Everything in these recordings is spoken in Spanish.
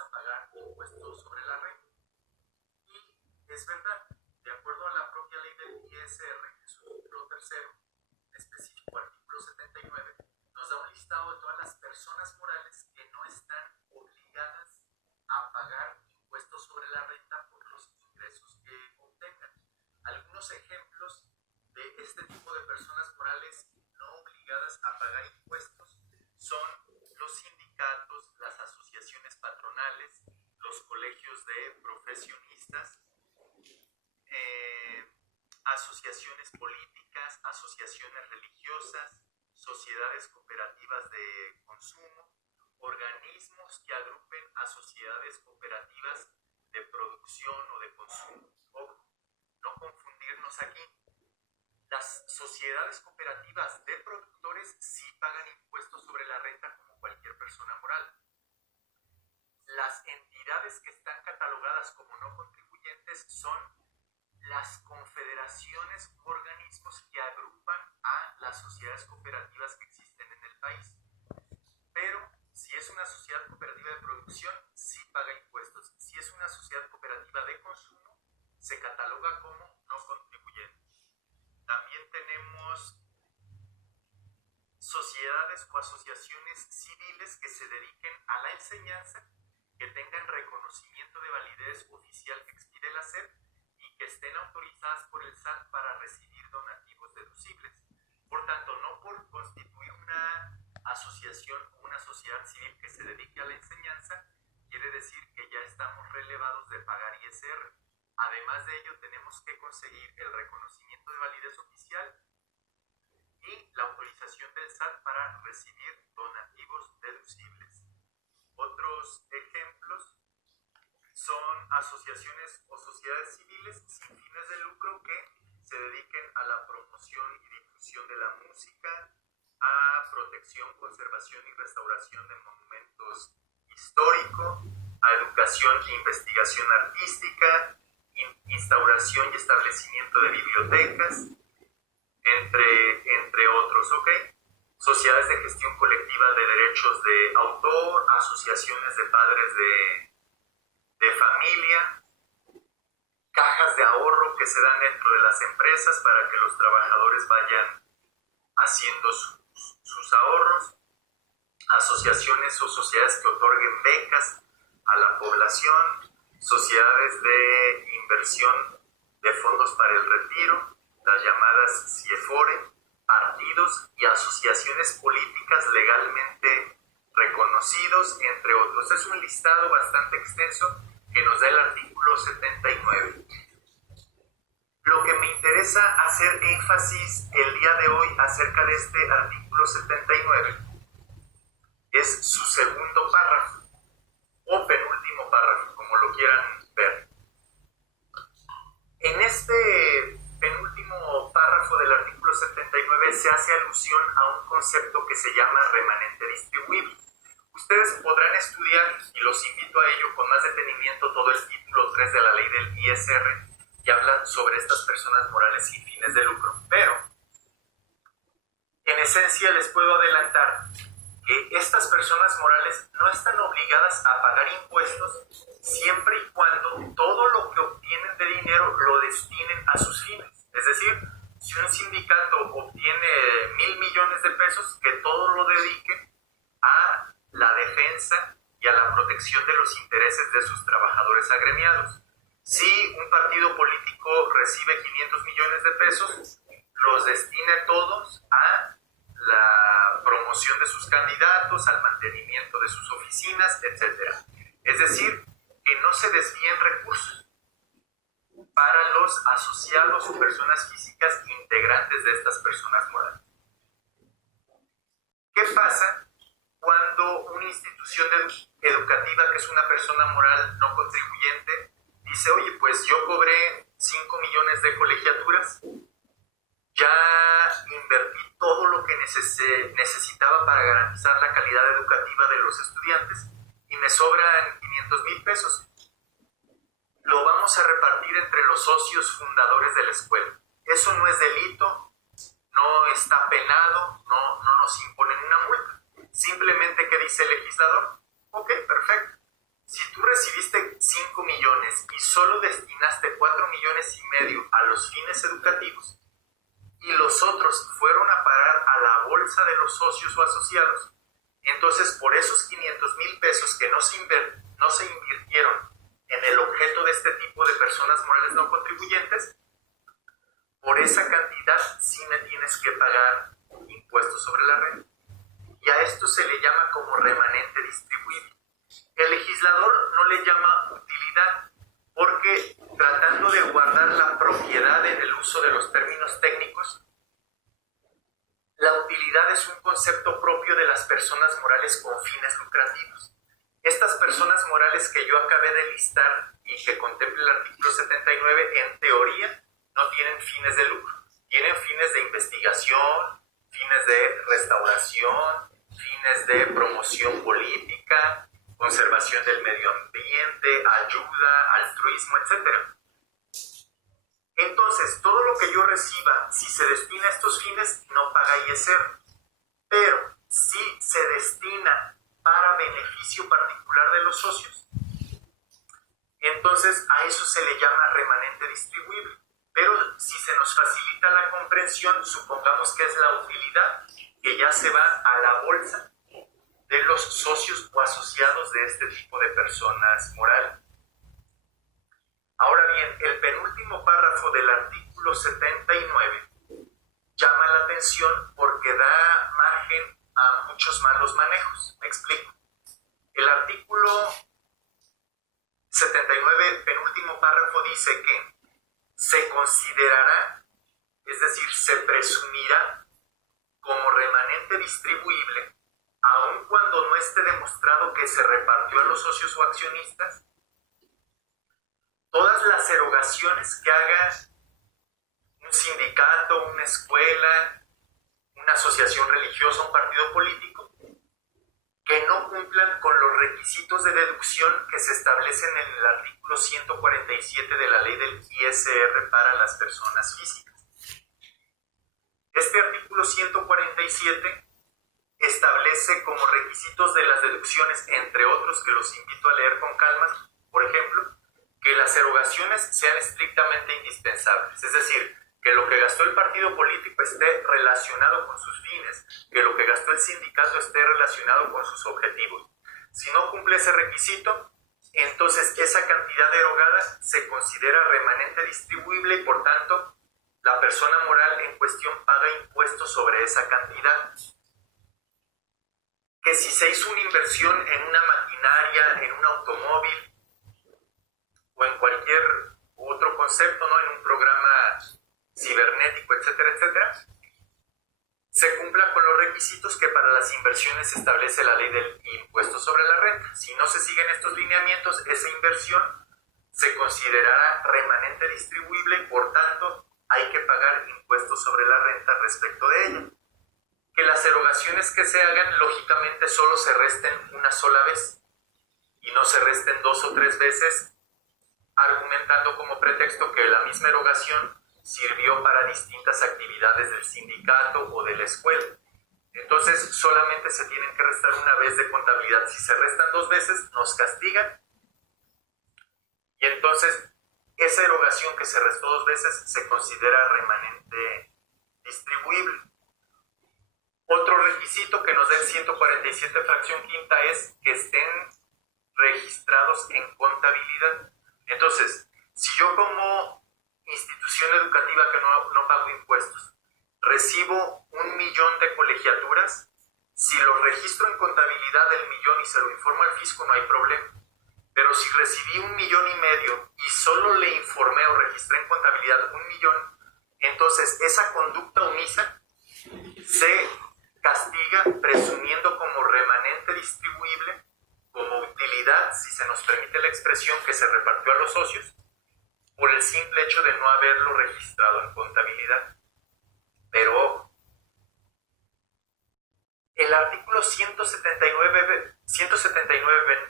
a pagar impuestos sobre la renta. Y es verdad, de acuerdo a la propia ley del ISR, en su título tercero, en específico artículo 79, nos da un listado de todas las personas morales que no están obligadas a pagar impuestos sobre la renta por los ingresos que obtengan. Algunos ejemplos de este tipo de personas morales no obligadas a pagar impuestos son los sindicatos, las asociaciones patronales, los colegios de profesionistas, asociaciones políticas, asociaciones religiosas, sociedades cooperativas de consumo, organismos que agrupen a sociedades cooperativas de producción o de consumo. Ojo, no confundirnos aquí. Las sociedades cooperativas de productores sí pagan impuestos sobre la renta como cualquier persona moral. Las entidades que están catalogadas como no contribuyentes son las confederaciones u organismos que agrupan a las sociedades cooperativas que existen en el país. Pero si es una sociedad cooperativa de producción, sí paga impuestos. Si es una sociedad cooperativa de consumo, se cataloga como no contribuyente. También tenemos sociedades o asociaciones civiles que se dediquen a la enseñanza, que tengan reconocimiento de validez oficial que expide la SEP y que estén autorizadas por el SAT para recibir donativos deducibles. Por tanto, no por constituir una asociación o una sociedad civil que se dedique a la enseñanza, quiere decir que ya estamos relevados de pagar ISR. Además de ello, tenemos que conseguir el reconocimiento de validez oficial y la autorización del SAT para recibir donativos deducibles. Otros ejemplos son asociaciones o sociedades civiles sin fines de lucro que se dediquen a la promoción y difusión de la música, a protección, conservación y restauración de monumentos históricos, a educación e investigación artística, instauración y establecimiento de bibliotecas, entre otros, ¿ok? Sociedades de gestión colectiva de derechos de autor, asociaciones de padres de familia, cajas de ahorro que se dan dentro de las empresas para que los trabajadores vayan haciendo sus ahorros, asociaciones o sociedades que otorguen becas a la población, sociedades de inversión de fondos para el retiro, las llamadas CIEFORE, partidos y asociaciones políticas legalmente reconocidos, entre otros. Es un listado bastante extenso que nos da el artículo 79. Lo que me interesa hacer énfasis el día de hoy acerca de este artículo 79 es su segundo párrafo, o penúltimo párrafo, como lo quieran ver. En este penúltimo párrafo del artículo 79 se hace alusión a un concepto que se llama remanente distribuible. Ustedes podrán estudiar, y los invito a ello con más detenimiento, todo el título 3 de la ley del ISR, que habla sobre estas personas morales sin fines de lucro. Pero, en esencia, les puedo adelantar que estas personas morales no están obligadas a pagar impuestos siempre y cuando todo lo que obtienen de dinero lo destinen a sus fines. Es decir, si un sindicato obtiene 1,000 millones de pesos, que todo lo dedique a la defensa y a la protección de los intereses de sus trabajadores agremiados. Si un partido político recibe 500 millones de pesos, los destine todos a la promoción de sus candidatos, al mantenimiento de sus oficinas, etc. Es decir, que no se desvíen recursos para los asociados o personas físicas integrantes de estas personas morales. ¿Qué pasa cuando una institución educativa que es una persona moral no contribuyente dice, oye, pues yo cobré 5 millones de colegiaturas, ya invertí todo lo que necesitaba para garantizar la calidad educativa de los estudiantes y me sobran 500,000 pesos? Lo vamos a repartir entre los socios fundadores de la escuela. Eso no es delito, no está penado, no nos imponen una multa. Simplemente, ¿qué dice el legislador? Ok, perfecto. Si tú recibiste 5 millones y solo destinaste 4 millones y medio a los fines educativos y los otros fueron a parar a la bolsa de los socios o asociados, entonces por esos 500,000 pesos que no se invirtieron en el objeto de este tipo de personas morales no contribuyentes, por esa cantidad sí me tienes que pagar impuestos sobre la renta. Y a esto se le llama como remanente distribuible. El legislador no le llama utilidad porque, tratando de guardar la propiedad en el uso de los términos técnicos, la utilidad es un concepto propio de las personas morales con fines lucrativos. Estas personas morales que yo acabé de listar y que contempla el artículo 79, en teoría, no tienen fines de lucro. Tienen fines de investigación, fines de restauración, fines de promoción política, conservación del medio ambiente, ayuda, altruismo, etc. Entonces, todo lo que yo reciba, si se destina a estos fines, no paga ISR. Pero si se destina para beneficio particular de los socios, entonces a eso se le llama remanente distribuible. Pero si se nos facilita la comprensión, supongamos que es la utilidad que ya se va a la bolsa de los socios o asociados de este tipo de personas morales. Ahora bien, el penúltimo párrafo del artículo 79 llama la atención porque da margen a muchos malos manejos. Me explico. El artículo 79, penúltimo párrafo, dice que se considerará, es decir, se presumirá como remanente distribuible, aun cuando no esté demostrado que se repartió a los socios o accionistas, todas las erogaciones que haga un sindicato, una escuela, una asociación religiosa, un partido político, que no cumplan con los requisitos de deducción que se establecen en el artículo 147 de la ley del ISR para las personas físicas. Este artículo 147 establece como requisitos de las deducciones, entre otros que los invito a leer con calma, por ejemplo, que las erogaciones sean estrictamente indispensables, es decir, que lo que gastó el partido político esté relacionado con sus fines, que lo que gastó el sindicato esté relacionado con sus objetivos. Si no cumple ese requisito, entonces esa cantidad erogada se considera remanente distribuible y por tanto la persona moral en cuestión paga impuestos sobre esa cantidad. Que si se hizo una inversión en una maquinaria, en un automóvil o en cualquier otro concepto, ¿no? En un programa cibernético, etcétera, etcétera, se cumpla con los requisitos que para las inversiones establece la ley del impuesto sobre la renta. Si no se siguen estos lineamientos, esa inversión se considerará remanente distribuible y por tanto hay que pagar impuestos sobre la renta respecto de ella. Que las erogaciones que se hagan, lógicamente, solo se resten una sola vez y no se resten 2 o 3 veces, argumentando como pretexto que la misma erogación sirvió para distintas actividades del sindicato o de la escuela. Entonces, solamente se tienen que restar una vez de contabilidad. Si se restan 2 veces, nos castigan. Y entonces, esa erogación que se restó 2 veces se considera remanente distribuible. Otro requisito que nos da el 147 fracción quinta es que estén registrados en contabilidad. Entonces, si yo como institución educativa que no pago impuestos, recibo 1,000,000 de colegiaturas, si lo registro en contabilidad del 1,000,000 y se lo informo al fisco, no hay problema. Pero si recibí 1,500,000 y solo le informé o registré en contabilidad 1,000,000, entonces esa conducta omisa se castiga presumiendo como remanente distribuible, como utilidad, si se nos permite la expresión, que se repartió a los socios, por el simple hecho de no haberlo registrado en contabilidad. Pero el artículo 179,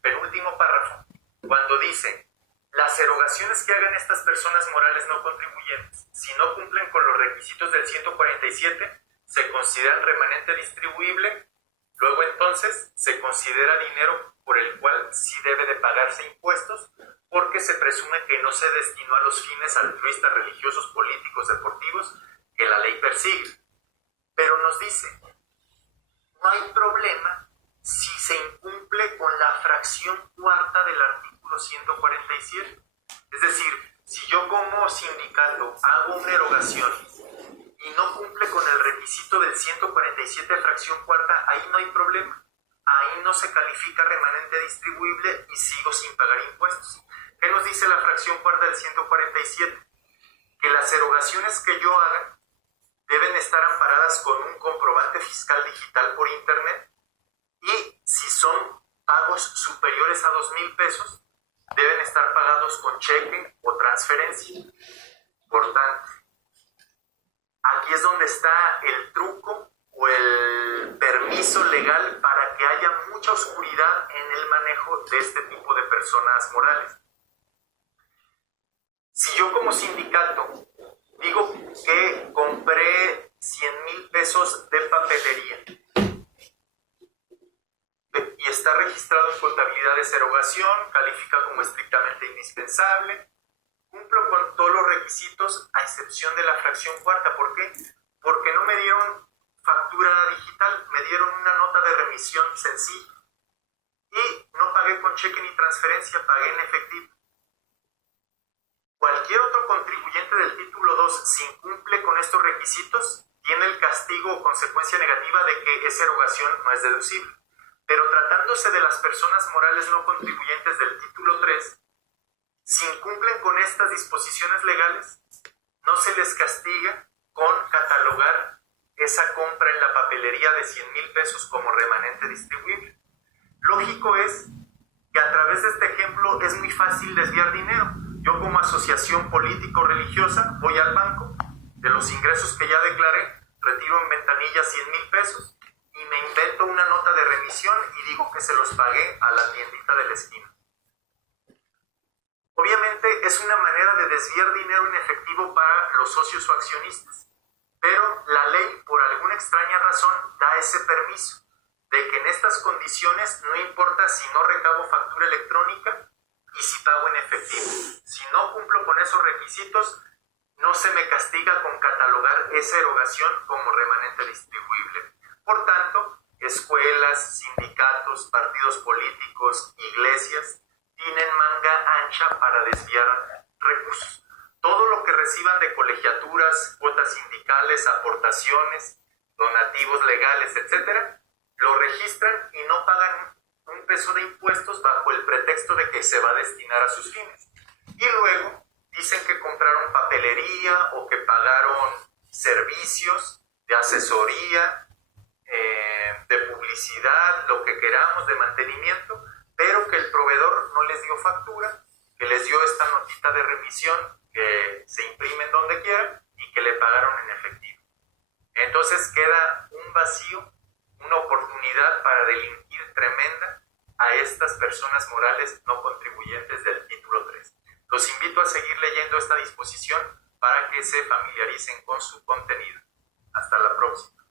penúltimo párrafo, cuando dice las erogaciones que hagan estas personas morales no contribuyentes, si no cumplen con los requisitos del 147, se consideran remanente distribuible, luego entonces se considera dinero por el cual sí debe de pagarse impuestos, porque se presume que no se destinó a los fines altruistas, religiosos, políticos, deportivos que la ley persigue. Pero nos dice, no hay problema si se incumple con la fracción cuarta del artículo 147. Es decir, si yo como sindicato hago una erogación y no cumple con el requisito del 147 fracción cuarta, ahí no hay problema. Ahí no se califica remanente distribuible y sigo sin pagar impuestos. ¿Qué nos dice la fracción cuarta del 147? Que las erogaciones que yo haga deben estar amparadas con un comprobante fiscal digital por internet y si son pagos superiores a 2,000 pesos, deben estar pagados con cheque o transferencia. Por tanto, aquí es donde está el truco o el permiso legal para que haya mucha oscuridad en el manejo de este tipo de personas morales. Si yo como sindicato digo que compré 100,000 pesos de papelería y está registrado en contabilidad de erogación, califica como estrictamente indispensable, cumplo con todos los requisitos a excepción de la fracción cuarta. ¿Por qué? Porque no me dieron factura digital, me dieron una nota de remisión sencilla y no pagué con cheque ni transferencia, pagué en efectivo. Cualquier otro contribuyente del título 2, si incumple con estos requisitos, tiene el castigo o consecuencia negativa de que esa erogación no es deducible. Pero tratándose de las personas morales no contribuyentes del título 3, si incumplen con estas disposiciones legales, no se les castiga con catalogar esa compra en la papelería de 100,000 pesos como remanente distribuible. Lógico es que a través de este ejemplo es muy fácil desviar dinero. Yo como asociación político-religiosa voy al banco, de los ingresos que ya declaré, retiro en ventanilla 100,000 pesos y me invento una nota de remisión y digo que se los pagué a la tiendita de la esquina. Obviamente es una manera de desviar dinero en efectivo para los socios o accionistas, pero la ley por alguna extraña razón da ese permiso de que en estas condiciones no importa si no recabo factura electrónica y si pago en efectivo. Si no cumplo con esos requisitos, no se me castiga con catalogar esa erogación como remanente distribuible. Por tanto, escuelas, sindicatos, partidos políticos, iglesias, tienen manga ancha para desviar recursos. Todo lo que reciban de colegiaturas, cuotas sindicales, aportaciones, donativos legales, etc., lo registran y no pagan un peso de impuestos bajo el pretexto de que se va a destinar a sus fines. Y luego dicen que compraron papelería o que pagaron servicios de asesoría, de publicidad, lo que queramos, de mantenimiento, pero que el proveedor no les dio factura, que les dio esta notita de remisión que se imprime en donde quiera y que le pagaron en efectivo. Entonces queda un vacío, una oportunidad para delinquir tremenda a estas personas morales no contribuyentes del título 3. Los invito a seguir leyendo esta disposición para que se familiaricen con su contenido. Hasta la próxima.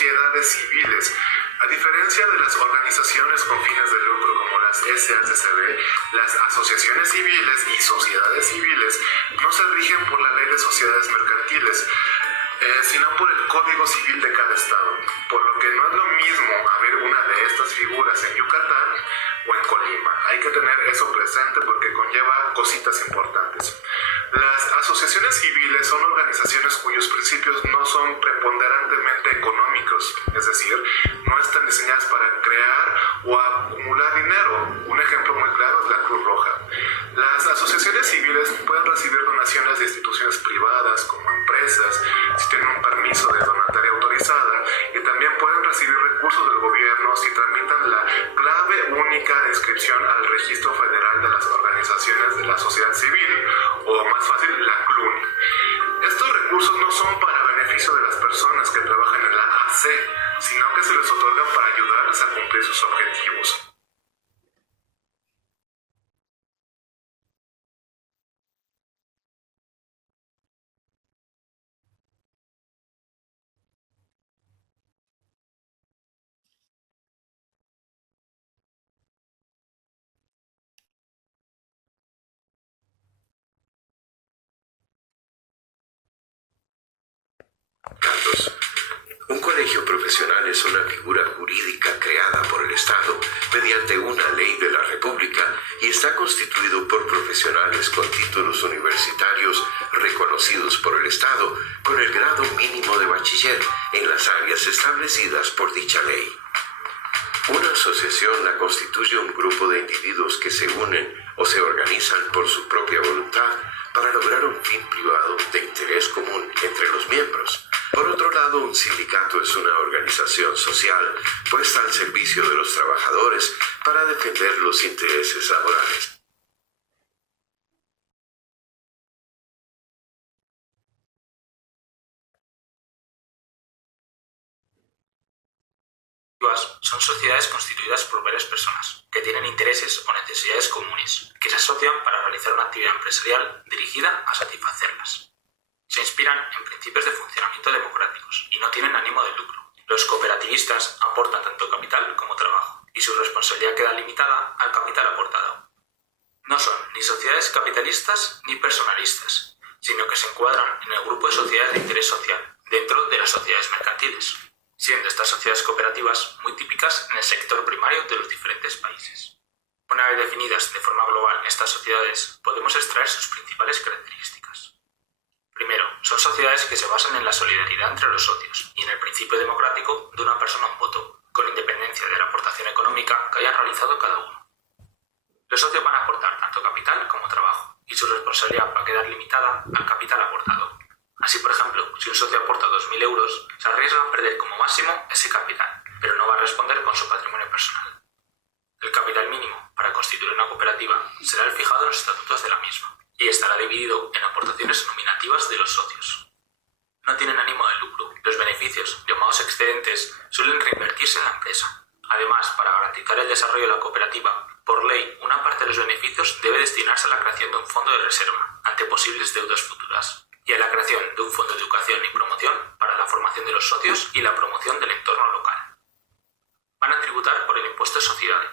sociedades civiles. A diferencia de las organizaciones con fines de lucro como las SACCB, las asociaciones civiles y sociedades civiles no se rigen por la ley de sociedades mercantiles, sino por el Código Civil de cada estado, por lo que no es lo mismo haber una de estas figuras en Yucatán o en Colima. Hay que tener eso presente porque conlleva cositas importantes. Las asociaciones civiles son organizaciones cuyos principios no son preponderantemente económicos, es decir, no están diseñadas para crear o acumular dinero. Un ejemplo muy claro es la Cruz Roja. Las asociaciones civiles pueden recibir donaciones de instituciones privadas como empresas, si tienen un permiso de donataria autorizada, y también pueden recibir recursos del gobierno si tramitan la clave única de inscripción al Registro Federal de las Organizaciones de la Sociedad Civil, o más fácil, la CLUNY. Estos recursos no son para beneficio de las personas que trabajan en la AC, sino que se les otorgan para ayudarles a cumplir sus objetivos. Carlos, un colegio profesional es una figura jurídica creada por el Estado mediante una ley de la República y está constituido por profesionales con títulos universitarios reconocidos por el Estado con el grado mínimo de bachiller en las áreas establecidas por dicha ley. Una asociación la constituye un grupo de individuos que se unen o se organizan por su propia voluntad para lograr un fin privado de interés común entre los miembros. Por otro lado, un sindicato es una organización social puesta al servicio de los trabajadores para defender los intereses laborales. Son sociedades constituidas por varias personas que tienen intereses o necesidades comunes, que se asocian para realizar una actividad empresarial dirigida a satisfacerlas. Se inspiran en principios de funcionamiento democráticos y no tienen ánimo de lucro. Los cooperativistas aportan tanto capital como trabajo, y su responsabilidad queda limitada al capital aportado. No son ni sociedades capitalistas ni personalistas, sino que se encuadran en el grupo de sociedades de interés social, dentro de las sociedades mercantiles, siendo estas sociedades cooperativas muy típicas en el sector primario de los diferentes países. Una vez definidas de forma global estas sociedades, podemos extraer sus principales características. Primero, son sociedades que se basan en la solidaridad entre los socios y en el principio democrático de una persona un voto, con independencia de la aportación económica que hayan realizado cada uno. Los socios van a aportar tanto capital como trabajo, y su responsabilidad va a quedar limitada al capital aportado. Así, por ejemplo, si un socio aporta 2.000 euros, se arriesga a perder como máximo ese capital, pero no va a responder con su patrimonio personal. El capital mínimo para constituir una cooperativa será el fijado en los estatutos de la misma y estará dividido en aportaciones nominativas de los socios. No tienen ánimo de lucro. Los beneficios, llamados excedentes, suelen reinvertirse en la empresa. Además, para garantizar el desarrollo de la cooperativa, por ley, una parte de los beneficios debe destinarse a la creación de un fondo de reserva ante posibles deudas futuras, y a la creación de un fondo de educación y promoción para la formación de los socios y la promoción del entorno local. Van a tributar por el impuesto de sociedades,